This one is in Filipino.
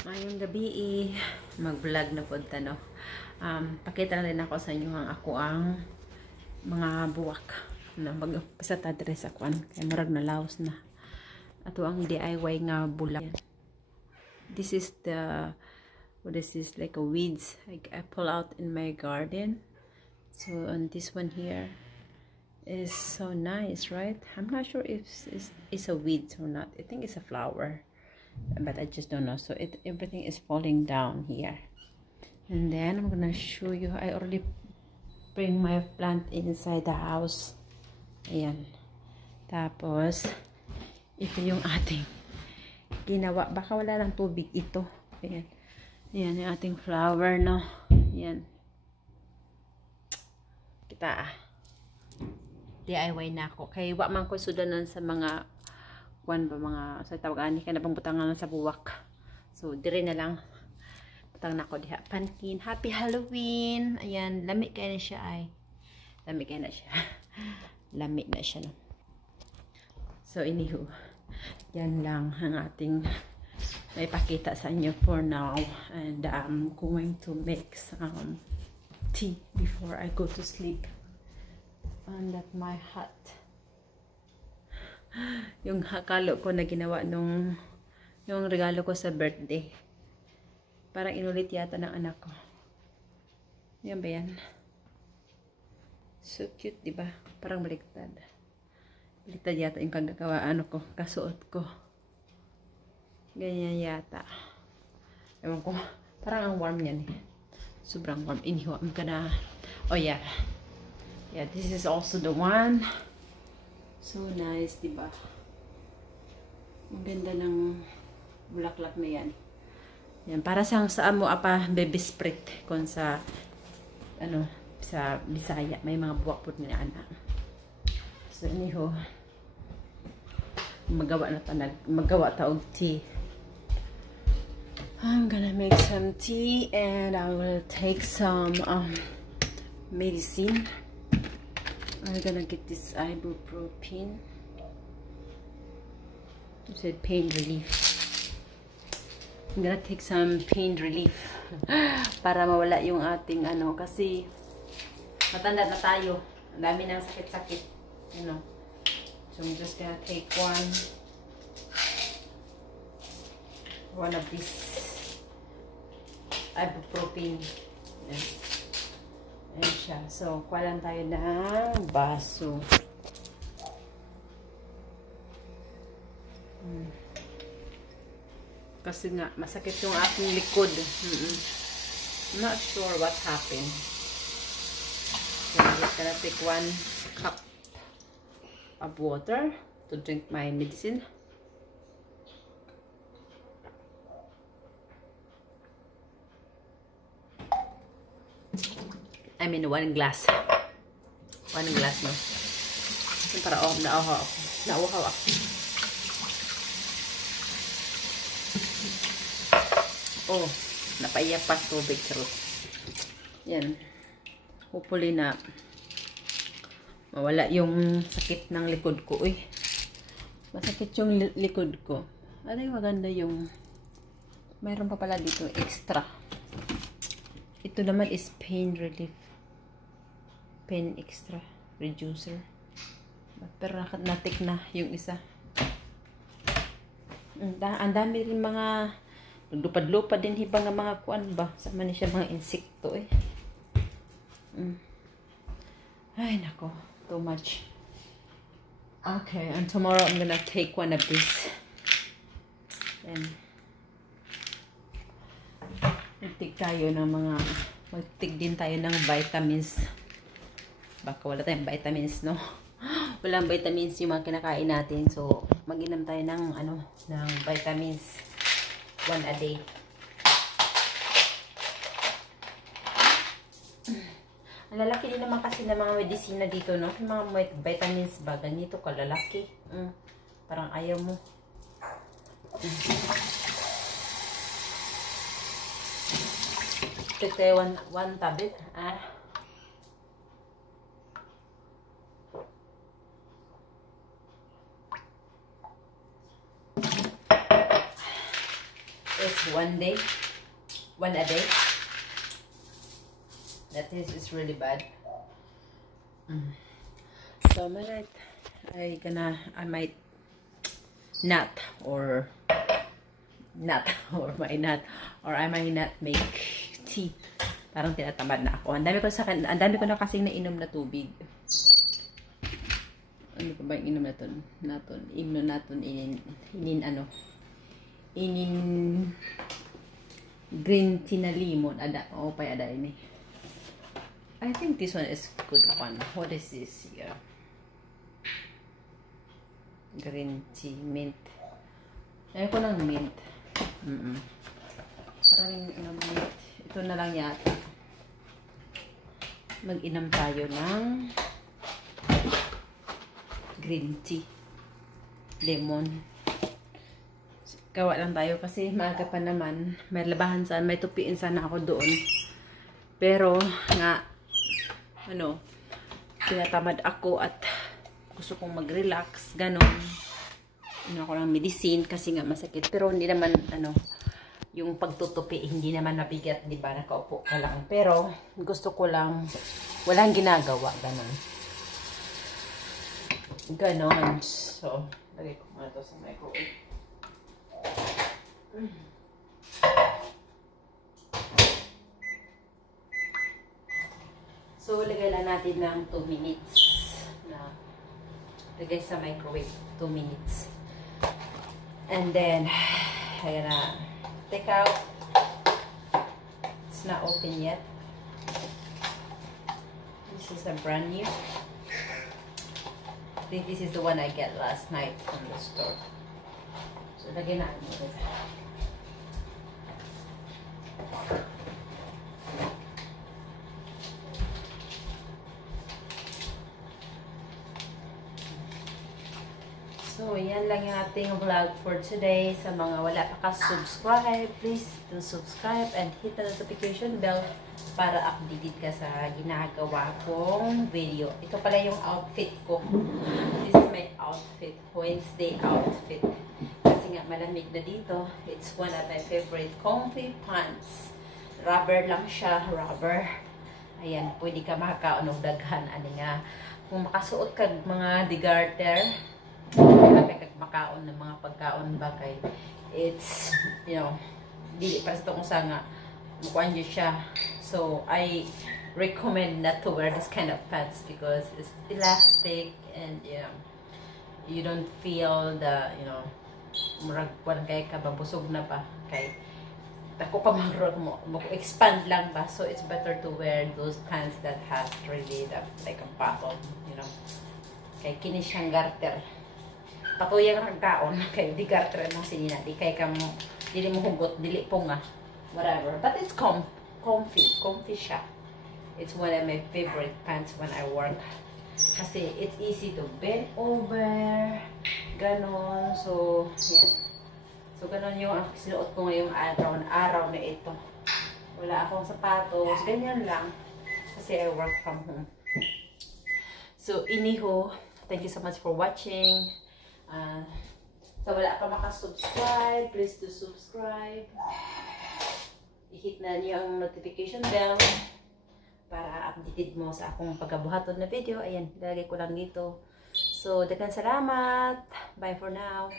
Ngayong gabi mag-vlog na po no. Pakita na rin ako sa inyo ang mga buwak na mag-upisa ta diri sa kwan kay murag na laos na. Ato ang DIY nga bulak. This is like a weeds I pull out in my garden. So and this one here is so nice, right? I'm not sure if it's a weeds or not. I think it's a flower, but I just don't know. So everything is falling down here, and then I'm gonna show you. I already bring my plant inside the house. Ayan. Tapos ito yung ating ginawa. Baka wala ng tubig ito. Ayan. Ayan yung ating flower, no? Ayan. Kita DIY na ako. Kaya wa man ko sudanan sa mga mga sa tawag ani kana pang butangan sa buwak. So dire na lang butang na ko diha pankin. Happy Halloween. Ayan, lami kay na siya ay. Lami kay na siya. Lami na siya, no. So anywho, yan lang ang ating may pakita sa inyo for now, and I'm going to make some tea before I go to sleep. And that my hut. Yung hakalo ko na ginawa yung regalo ko sa birthday. Parang inulit yata ng anak ko. Yan ba yan? So cute, diba? Parang baliktad. Baliktad yata yung kagagawa kasuot ko. Ganyan yata. Ewan ko. Parang ang warm yan eh. Sobrang warm. Anyhow, I'm gonna... Oh yeah. Yeah, this is also the one. So nice, diba? Ang ganda ng bulaklak na yan. Yan, para sa amo apa baby sprit kung sa sa Bisaya may mga buwak po ni anak. So anyhow, magawa ta og tea. I'm gonna make some tea and I will take some medicine. I'm gonna get this ibuprofen. It said pain relief. I'm gonna take some pain relief para mawala yung ating kasi matanda na tayo. Ang dami ng sakit-sakit. So I'm just gonna take one of these ibuprofen. Ayan siya. So, kuha lang tayo ng baso. Kasi nga, masakit yung aking likod. I'm not sure what happened. So, I'm just gonna take 1 cup of water to drink my medicine. I mean 1 glass. 1 glass, no? Para nauhaw ako. Oh, napaiyak pa tubig, charot. Yan. Hopefully na mawala yung sakit ng likod ko. Uy, masakit yung likod ko. Ano yung maganda yung mayroon pa pala dito extra. Ito naman is pain relief. Pain extra reducer. Pero natik na yung isa. Ang dami rin mga lupad-lupad din hibang nga mga kuan ba. Sama ni siya mga insekto eh. Ay nako, too much. Okay, and tomorrow I'm gonna take one of these. And magtig din tayo ng vitamins. Baka wala tayong vitamins, no? Walang vitamins yung mga kinakain natin. So, mag-inom tayo ng vitamins 1 a day. Ang lalaki din naman kasi ng mga medisina dito, no? Yung mga vitamins ba, ganito kalalaki. Parang ayaw mo. Ito tayo 1 tablet. one a day. That is really bad. So I might not or I might not make tea. Parang tinatamad na ako. Ang dami ko na kasing nainom na tubig. Ano pa ba yung inom natin? Inom natin green tea na lemon. Ada ini. I think this one is good one. What is this here? Green tea, mint. Ayaw ko ng mint. Maraming mint. Ito na lang yata. Mag-inom tayo ng green tea. Lemon. Gawa lang tayo kasi maaga pa naman. May labahan sana. May tupiin sana ako doon. Pero nga, tinatamad ako at gusto kong mag-relax. Ganon. Ako ng medicine kasi nga masakit. Pero hindi naman, yung pagtutupi, hindi naman mabigat, di ba? Nakaupo ka lang. Pero, gusto ko lang, walang ginagawa. Ganon. Ganon. So, lagay ko muna ito sa microwave. So, lagay lang natin ng 2 minutes. Lagay sa microwave, 2 minutes. And then, ayan na. Take out. It's not open yet. This is a brand new. I think this is the one I get last night from the store. So, lagyan natin ito. So, yan lang yung ating vlog for today. Sa mga wala pa ka-subscribe, please do subscribe and hit the notification bell para updated ka sa ginagawa kong video. Ito pala yung outfit ko. This is my outfit. Wednesday outfit. Kasi nga malamig na dito. It's one of my favorite comfy pants. Rubber lang siya. Rubber. Ayan. Pwede ka makakaon ng daghan. Ani nga. Kung makasuot ka mga de-garter, kapag makaon ng mga pagkaon ba kay it's, dili para sa itong usa nga mukuan yun siya. So, I recommend not to wear this kind of pants because it's elastic and, you don't feel the, murag kuan kay kababusog na pa. Kay, ako pa marunong mo, expand lang ba. So, it's better to wear those pants that has really like a bottom, Kay kini siyang garter. Patuyang ragkaon kay di garter mo sinina. Di kay dili mo hugot, dili po nga. Whatever. But it's comfy. Comfy siya. It's one of my favorite pants when I work. Kasi it's easy to bend over. Ganon. So, yan. So, ganon yung sinuot ko ngayong araw na ito. Wala akong sapatos. Ganyan lang. Kasi I work from home. So, iniho. Thank you so much for watching. So, wala pa makasubscribe. Please do subscribe. I-hit na niyo ang notification bell para updated mo sa akong pagkabuhaton na video. Ayan, lalagay ko lang dito. So, daghang salamat. Bye for now.